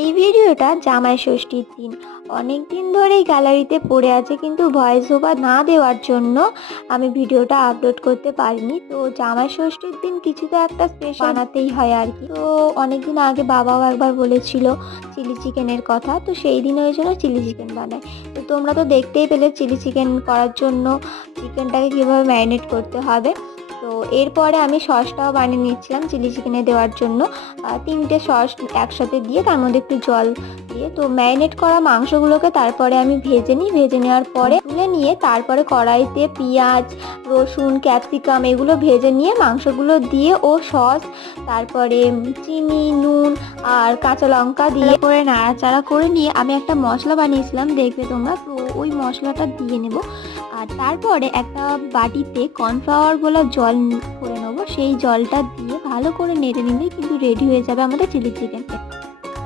এই ভিডিওটা জামাই ষষ্ঠীর দিন অনেক দিন ধরেই গ্যালারিতে পড়ে আছে, কিন্তু ভয়েস ওভার না দেওয়ার জন্য আমি ভিডিওটা আপলোড করতে পারিনি। তো জামাই ষষ্ঠীর দিন কিছু তো একটা স্পেশাল বানাতেই হয় আর কি। তো অনেকদিন আগে বাবাও একবার বলেছিল চিলি চিকেনের কথা, তো সেই দিন ওই জন্য চিলি চিকেন বানাই। তো তোমরা তো দেখতেই পেলে চিলি চিকেন করার জন্য চিকেনটাকে কীভাবে ম্যারিনেট করতে হবে। তো এরপরে আমি সসটাও বানিয়ে নিচ্ছিলাম চিলি চিকেনে দেওয়ার জন্য। 3টে সস একসাথে দিয়ে তার মধ্যে একটু জল দিয়ে তো ম্যারিনেট করা মাংসগুলোকে তারপরে আমি ভেজে নিই। ভেজে নেওয়ার পরে তুলে নিয়ে তারপরে কড়াইতে পেঁয়াজ, রসুন, ক্যাপসিকাম এগুলো ভেজে নিয়ে মাংসগুলো দিয়ে ও সস, তারপরে চিনি, নুন আর কাঁচা লঙ্কা দিয়ে করে নাড়াচাড়া করে নিয়ে আমি একটা মশলা বানিয়েছিলাম, দেখবে তোমরা। তো ওই মশলাটা দিয়ে নেব। আর তারপরে একটা বাটিতে কর্নফ্লাওয়ার বলা জল করে নেবো। সেই জলটা দিয়ে ভালো করে নেড়ে নিলে কিন্তু রেডি হয়ে যাবে আমাদের চিলি চিকেন।